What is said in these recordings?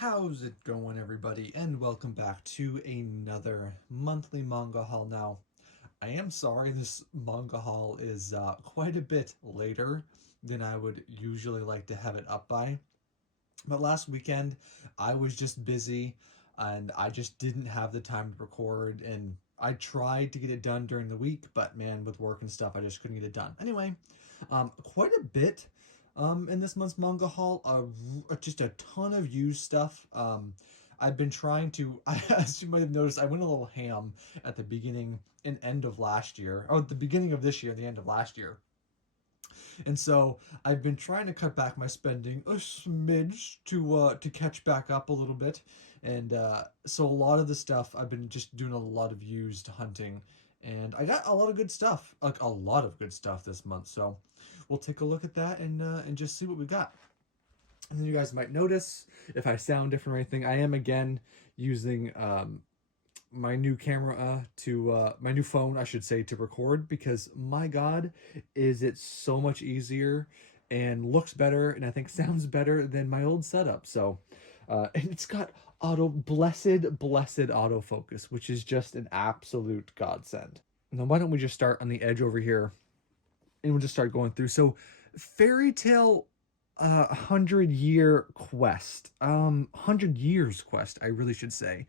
How's it going, everybody? And welcome back to another monthly manga haul. Now, I am sorry this manga haul is quite a bit later than I would usually like to have it up by. But last weekend, I was just busy and I just didn't have the time to record. And I tried to get it done during the week, but man, with work and stuff, I just couldn't get it done. Anyway, quite a bit in this month's manga haul. Just a ton of used stuff. I've been trying to, as you might have noticed, I went a little ham at the beginning and end of last year. Oh, at the beginning of this year, the end of last year. And so I've been trying to cut back my spending a smidge to catch back up a little bit. And so a lot of the stuff I've been just doing a lot of used hunting, and I got a lot of good stuff, like a lot of good stuff this month. So we'll take a look at that and just see what we got. And then you guys might notice if I sound different or anything, I am again using my new camera to my new phone, I should say, to record, because my god, is it so much easier and looks better and I think sounds better than my old setup. So and it's got blessed autofocus, which is just an absolute godsend. Now why don't we just start on the edge over here and we'll just start going through. So Fairy Tale 100 year quest, 100 years quest, I really should say.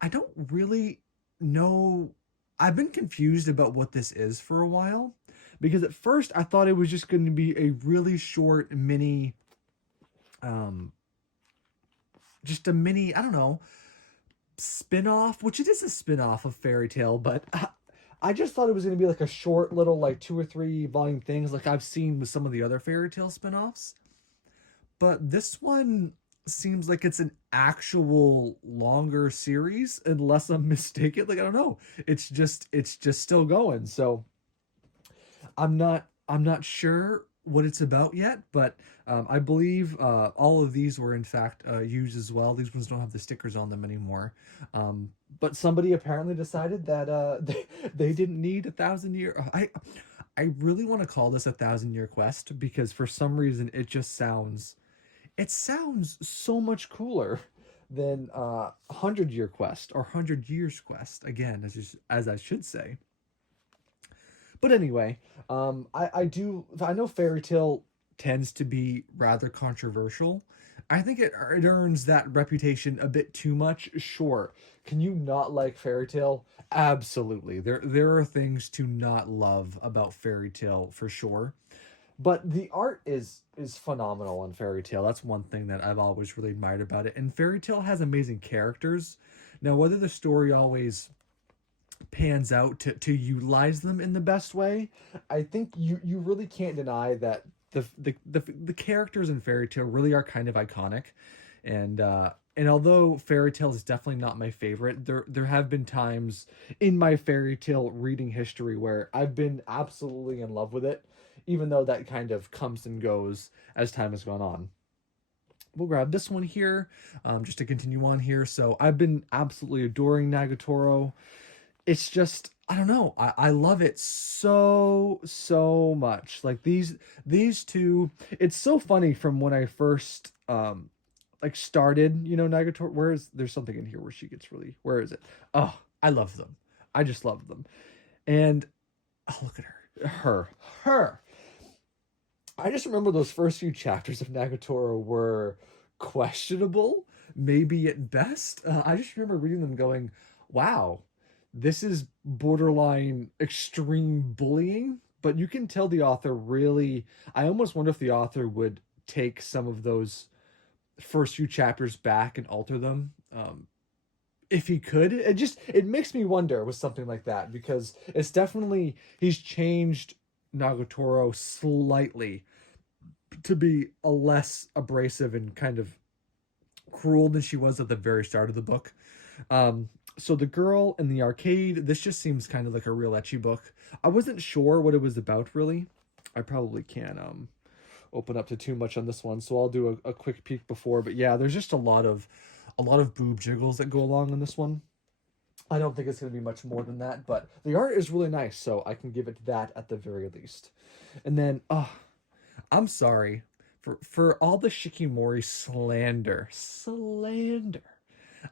I don't really know. I've been confused about what this is for a while, because at first I thought it was just going to be a really short mini, um just a mini, I don't know, spin-off, which it is a spin-off of Fairy Tale, but I just thought it was going to be like a short little, like, 2 or 3 volume things like I've seen with some of the other Fairy Tale spin-offs. But this one seems like it's an actual longer series, unless I'm mistaken. Like, I don't know. It's just still going. So I'm not sure what it's about yet, but I believe all of these were in fact used as well. These ones don't have the stickers on them anymore. But somebody apparently decided that they didn't need 1,000 year. I really want to call this 1,000 year quest, because for some reason it sounds so much cooler than 100 year quest, or 100 years quest, again, as I should say. But anyway, I know Fairy Tale tends to be rather controversial. I think it earns that reputation a bit too much. Sure, can you not like Fairy Tale? Absolutely. There are things to not love about Fairy Tale for sure. But the art is phenomenal in Fairy Tale. That's one thing that I've always really admired about it. And Fairy Tale has amazing characters. Now, whether the story always pans out to utilize them in the best way, I think you really can't deny that the characters in Fairy Tale really are kind of iconic. And although Fairy Tale is definitely not my favorite, there have been times in my Fairy Tale reading history where I've been absolutely in love with it, even though that kind of comes and goes as time has gone on. We'll grab this one here, just to continue on here. So I've been absolutely adoring Nagatoro. It's just, I don't know, I love it so much. Like, these two, it's so funny. From when I first like started, Nagatoro, there's something in here where she gets really, where is it? Oh, I love them. I just love them. And oh, look at her. I just remember those first few chapters of Nagatoro were questionable, maybe at best. I just remember reading them going, wow, this is borderline extreme bullying. But you can tell the author really, I almost wonder if the author would take some of those first few chapters back and alter them. If he could, it makes me wonder with something like that, because it's definitely, he's changed Nagatoro slightly to be a less abrasive and kind of cruel than she was at the very start of the book. So the girl in the arcade, this just seems kind of like a real ecchi book. I wasn't sure what it was about, really. I probably can't open up to too much on this one, so I'll do a quick peek before. But yeah, there's just a lot of boob jiggles that go along in this one. I don't think it's going to be much more than that, but the art is really nice, so I can give it that at the very least. And then, I'm sorry, For all the Shikimori slander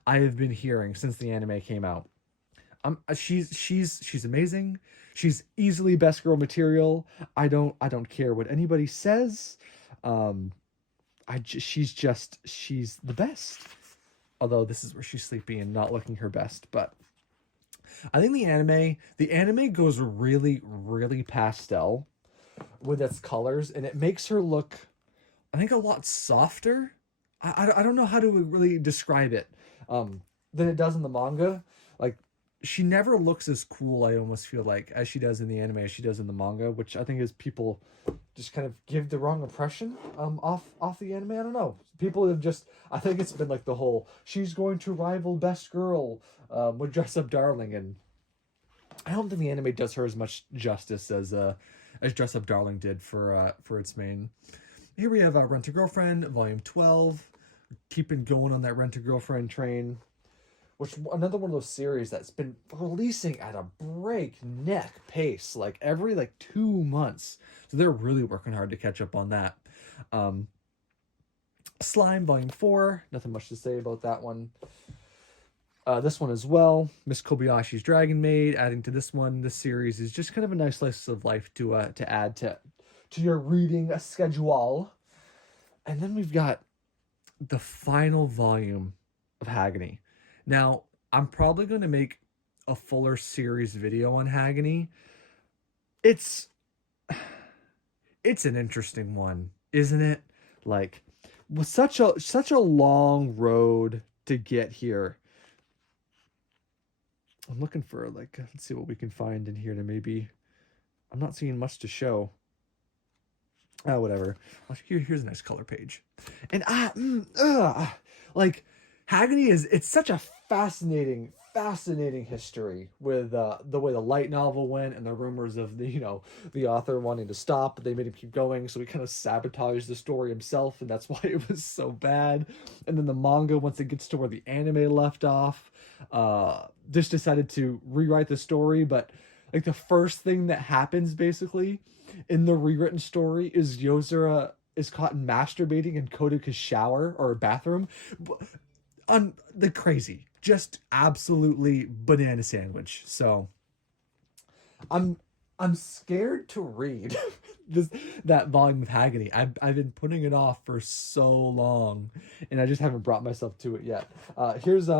I have been hearing since the anime came out. She's amazing. She's easily best girl material. I don't care what anybody says. Um, she's the best. Although this is where she's sleepy and not looking her best, but I think the anime goes really pastel with its colors, and it makes her look, I think, a lot softer. I don't know how to really describe it, than it does in the manga. Like, she never looks as cool, I almost feel like, as she does in the anime as she does in the manga, which I think is people just kind of give the wrong impression off the anime. I don't know. People have just, I think it's been like the whole she's going to rival best girl with Dress Up Darling, and I don't think the anime does her as much justice as Dress Up Darling did for its main. Here we have Rent a Girlfriend, Volume 12, keeping going on that Rent a Girlfriend train, which another one of those series that's been releasing at a breakneck pace, like every like 2 months. So they're really working hard to catch up on that. Um, Slime Volume 4, nothing much to say about that one. This one as well, Miss Kobayashi's Dragon Maid. Adding to this one, this series is just kind of a nice slice of life to add to your reading schedule. And then we've got the final volume of Hagony. Now, I'm probably going to make a fuller series video on Hagony. It's it's an interesting one, isn't it? Like, with such a long road to get here. I'm looking for, like, let's see what we can find in here to maybe. I'm not seeing much to show. Oh, whatever. Here's a nice color page, and like, Hagony it's such a fascinating history with the way the light novel went and the rumors of the author wanting to stop, but they made him keep going, so he kind of sabotaged the story himself, and that's why it was so bad. And then the manga, once it gets to where the anime left off, just decided to rewrite the story, but like the first thing that happens basically in the rewritten story is Yozora is caught masturbating in Kodoka's shower or bathroom. On the crazy, just absolutely banana sandwich. So I'm scared to read that volume of Hagony. I've been putting it off for so long, and I just haven't brought myself to it yet. Here's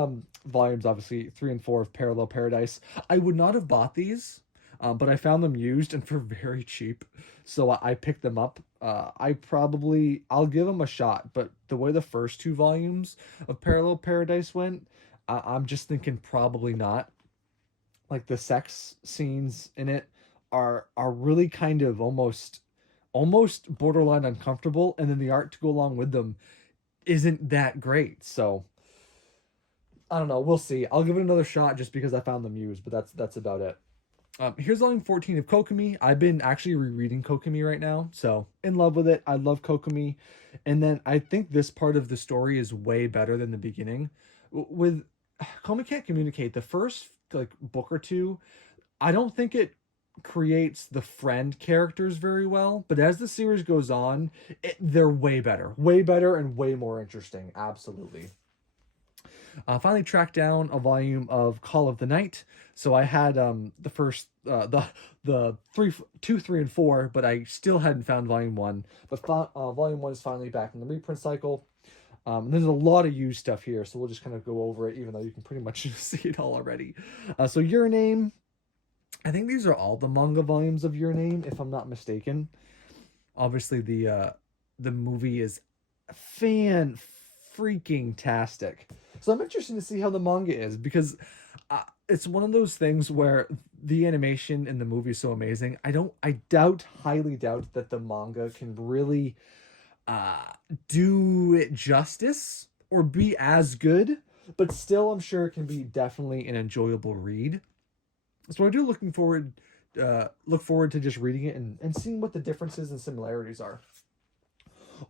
volumes, obviously 3 and 4 of Parallel Paradise. I would not have bought these, but I found them used and for very cheap, so I picked them up. I'll give them a shot, but the way the first 2 volumes of Parallel Paradise went, I'm just thinking probably not. Like, the sex scenes in it are really kind of almost borderline uncomfortable, and then the art to go along with them isn't that great. So I don't know, we'll see. I'll give it another shot just because I found them used, but that's about it. Here's volume 14 of Kokomi. I've been actually rereading Kokomi right now, so in love with it. I love Kokomi, and then I think this part of the story is way better than the beginning. With Komi Can't Communicate, the first like book or two, I don't think it creates the friend characters very well, but as the series goes on, they're way better and way more interesting. Absolutely. Finally tracked down a volume of Call of the Night. So I had the first the 3, 2, 3, and 4, but I still hadn't found volume 1. But volume 1 is finally back in the reprint cycle. There's a lot of used stuff here, so we'll just kind of go over it, even though you can pretty much see it all already. So Your Name, I think these are all the manga volumes of Your Name, if I'm not mistaken. Obviously, the movie is fan freaking tastic. So I'm interested to see how the manga is, because it's one of those things where the animation in the movie is so amazing. Highly doubt that the manga can really do it justice or be as good, but still I'm sure it can be definitely an enjoyable read. So I do look forward to just reading it and seeing what the differences and similarities are.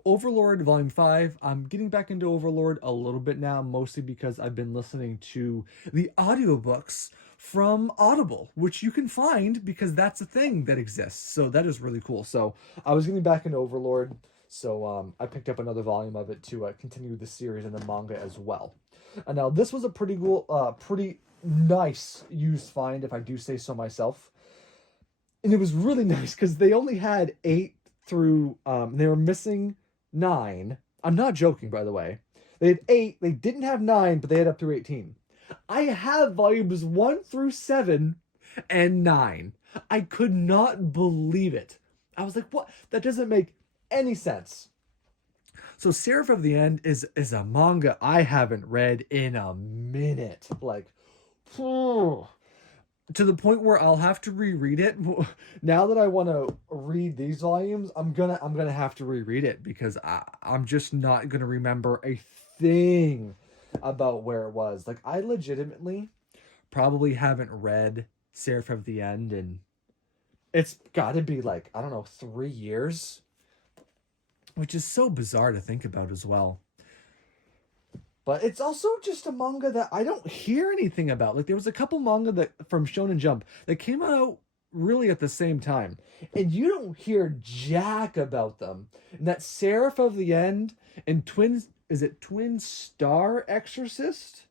Overlord Volume 5. I'm getting back into Overlord a little bit now, mostly because I've been listening to the audiobooks from Audible, which you can find because that's a thing that exists. So that is really cool. So I was getting back into Overlord. So I picked up another volume of it to continue the series in the manga as well. And now this was a pretty cool, pretty nice used find, if I do say so myself. And it was really nice because they only had 8 through. They were missing 9. I'm not joking, by the way. They had 8. They didn't have 9, but they had up through 18. I have volumes 1 through 7 and 9. I could not believe it. I was like, what? That doesn't make any sense. So Seraph of the End is a manga I haven't read in a minute. Like, to the point where I'll have to reread it. Now that I want to read these volumes, I'm gonna have to reread it because I'm just not gonna remember a thing about where it was. Like, I legitimately probably haven't read Seraph of the End, and it's got to be like, I don't know, 3 years, which is so bizarre to think about as well. But it's also just a manga that I don't hear anything about. Like, there was a couple manga that from Shonen Jump that came out really at the same time, and you don't hear jack about them. And that Seraph of the End and Twin Star Exorcist?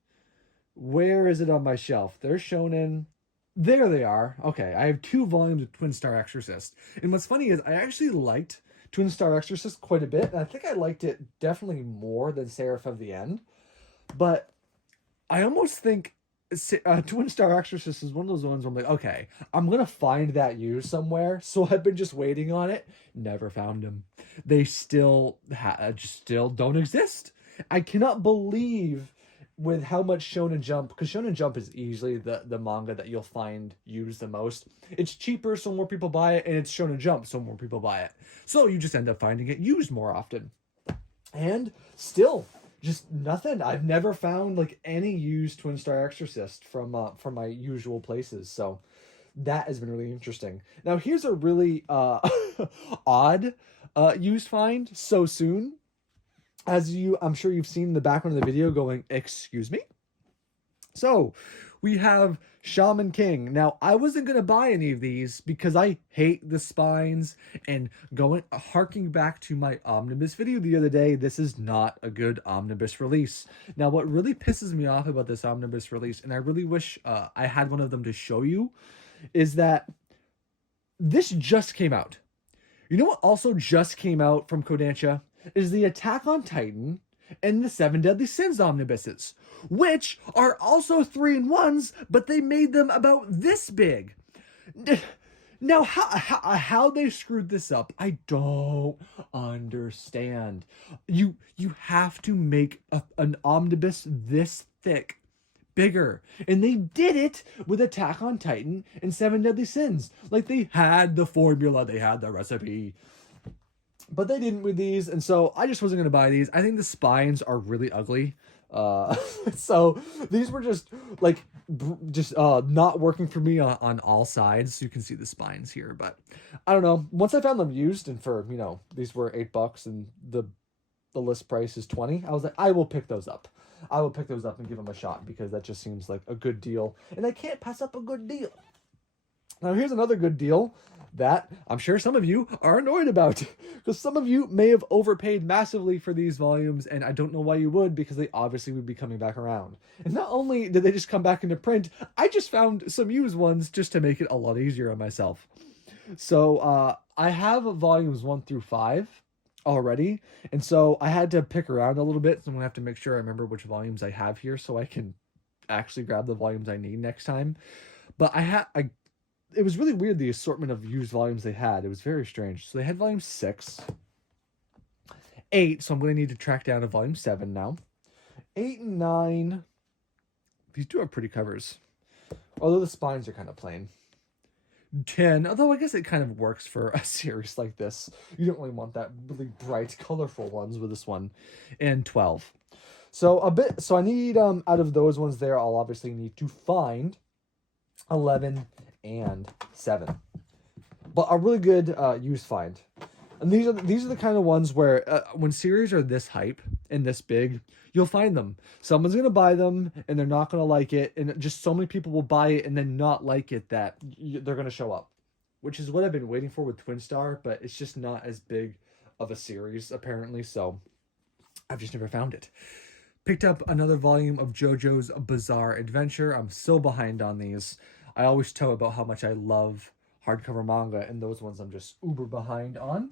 Where is it on my shelf? They're Shonen. There they are. Okay, I have 2 volumes of Twin Star Exorcist. And what's funny is I actually liked Twin Star Exorcist quite a bit, and I think I liked it definitely more than Seraph of the End. But I almost think Twin Star Exorcist is one of those ones where I'm like, okay, I'm gonna find that used somewhere. So I've been just waiting on it. Never found them. They still just still don't exist. I cannot believe with how much Shonen Jump, because Shonen Jump is easily the manga that you'll find used the most. It's cheaper, so more people buy it, and it's Shonen Jump, so more people buy it. So you just end up finding it used more often. And still, just nothing. I've never found like any used Twin Star Exorcist from my usual places. So that has been really interesting. Now here's a really odd used find so soon. I'm sure you've seen in the background of the video going, excuse me? So we have Shaman King. Now, I wasn't going to buy any of these because I hate the spines, and harking back to my omnibus video the other day, this is not a good omnibus release. Now, what really pisses me off about this omnibus release, and I really wish I had one of them to show you, is that this just came out. You know what also just came out from Kodansha? Is the Attack on Titan and the Seven Deadly Sins omnibuses, which are also 3-in-1s, but they made them about this big. Now, how they screwed this up, I don't understand. You have to make an omnibus this thick bigger, and they did it with Attack on Titan and Seven Deadly Sins. Like, they had the formula, they had the recipe, but they didn't with these, and so I just wasn't going to buy these. I think the spines are really ugly. So these were just like not working for me on all sides. So you can see the spines here, but I don't know. Once I found them used, and for these were $8 and the list price is 20, I was like, I will pick those up. I will pick those up and give them a shot because that just seems like a good deal, and I can't pass up a good deal. Now here's another good deal that I'm sure some of you are annoyed about, because some of you may have overpaid massively for these volumes, and I don't know why you would, because they obviously would be coming back around. And not only did they just come back into print, I just found some used ones just to make it a lot easier on myself. So I have volumes 1 through 5 already, and so I had to pick around a little bit, so I'm gonna have to make sure I remember which volumes I have here so I can actually grab the volumes I need next time. But it was really weird, the assortment of used volumes they had. It was very strange. So they had volume 6, 8, so I'm going to need to track down to volume 7 now. 8 and 9. These do have pretty covers, although the spines are kind of plain. 10, although I guess it kind of works for a series like this. You don't really want that really bright, colorful ones with this one. And 12. So I need, out of those ones there, I'll obviously need to find 11 and 7, but a really good used find. And these are the kind of ones where when series are this hype and this big, you'll find them. Someone's gonna buy them and they're not gonna like it, and just so many people will buy it and then not like it that they're gonna show up, which is what I've been waiting for with Twin Star, but it's just not as big of a series, apparently, so I've just never found it. Picked up another volume of JoJo's Bizarre Adventure. I'm so behind on these. I always tell about how much I love hardcover manga, and those ones I'm just uber behind on.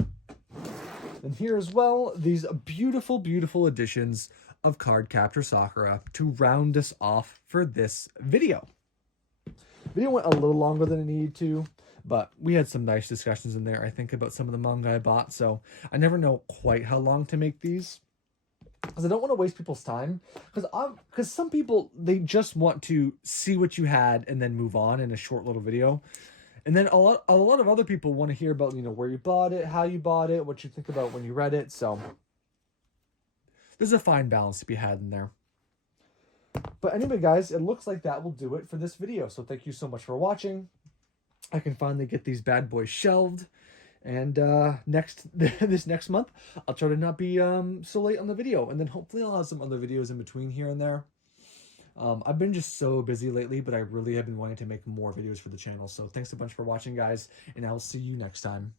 And here as well, these beautiful, beautiful editions of Cardcaptor Sakura to round us off for this video. Video went a little longer than it needed to, but we had some nice discussions in there, I think, about some of the manga I bought, so I never know quite how long to make these, because I don't want to waste people's time, because some people, they just want to see what you had and then move on in a short little video. And then a lot of other people want to hear about, you know, where you bought it, how you bought it, what you think about when you read it. So there's a fine balance to be had in there. But anyway, guys, it looks like that will do it for this video. So thank you so much for watching. I can finally get these bad boys shelved. And this next month, I'll try to not be so late on the video. And then hopefully I'll have some other videos in between here and there. I've been just so busy lately, but I really have been wanting to make more videos for the channel. So thanks a bunch for watching, guys, and I'll see you next time.